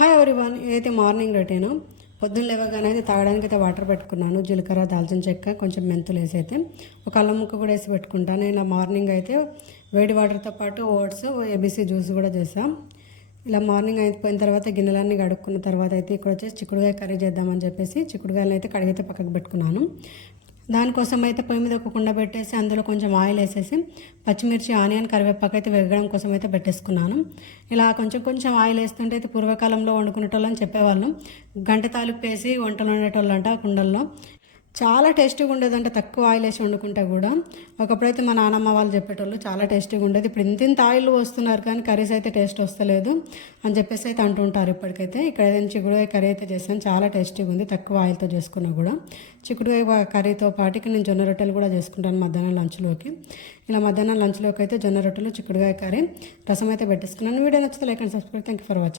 Hi everyone. ఇదైతే morning routine. పొద్దున్న లేవగానే అయితే తాగడానికి అయితే వాటర్ పెట్టుకున్నాను. జీలకర్ర, దాల్చిన చెక్క, కొంచెం మెంతులు వేసి అయితే ఒక అల్లం ముక్క కూడా వేసి పెట్టుకుంటాను. ఇలా మార్నింగ్ అయితే వేడి వాటర్తో పాటు ఓట్స్, ఏబీసీ జ్యూస్ కూడా చేసాం. ఇలా మార్నింగ్ అయిపోయిన తర్వాత గిన్నెలన్నీ కడుక్కున్న తర్వాత అయితే ఇక్కడ వచ్చేసి చిక్కుడుకాయ కర్రీ చేద్దామని చెప్పేసి చిక్కుడుకాయలు అయితే కడిగితే పక్కకు పెట్టుకున్నాను. దానికోసం అయితే పొయ్యి మీద ఒక కుండ పెట్టేసి అందులో కొంచెం ఆయిల్ వేసేసి పచ్చిమిర్చి, ఆనియన్, కరివేపాకు అయితే వేగడం కోసం అయితే పెట్టేసుకున్నాను. ఇలా కొంచెం కొంచెం ఆయిల్ వేస్తుంటే అయితే పూర్వకాలంలో వండుకునేటోళ్ళని చెప్పేవాళ్ళు. గంట తాలింపు వేసి వంటలు వండేటోళ్ళంట ఆ కుండల్లో. చాలా టేస్టీగా ఉండేదంట తక్కువ ఆయిల్ వేసి వండుకుంటే కూడా. ఒకప్పుడైతే మా నాన్నమ్మ వాళ్ళు చెప్పేటోళ్ళు చాలా టేస్టీగా ఉండేది. ఇప్పుడు ఇంత ఆయిల్ వస్తున్నారు కానీ కర్రీస్ అయితే టేస్ట్ వస్తలేదు అని చెప్పేసి అయితే అంటుంటారు. ఇప్పటికైతే ఇక్కడ ఏదైనా చిక్కుడుకాయ కర్రీ అయితే చేశాను. చాలా టేస్టీగా ఉంది తక్కువ ఆయిల్తో చేసుకున్నా కూడా. చిక్కుడుకాయ కర్రీతో పాటు నేను జొన్న రొట్టెలు కూడా చేసుకుంటాను మధ్యాహ్నం లంచ్లోకి. ఇలా మధ్యాహ్నం లంచ్లోకి అయితే జొన్న రొట్టెలు, చిక్కుడుకాయ కర్రీ, రసం అయితే పెట్టేసుకున్నాను. వీడియో నచ్చితే like and subscribe. Thank you for watching.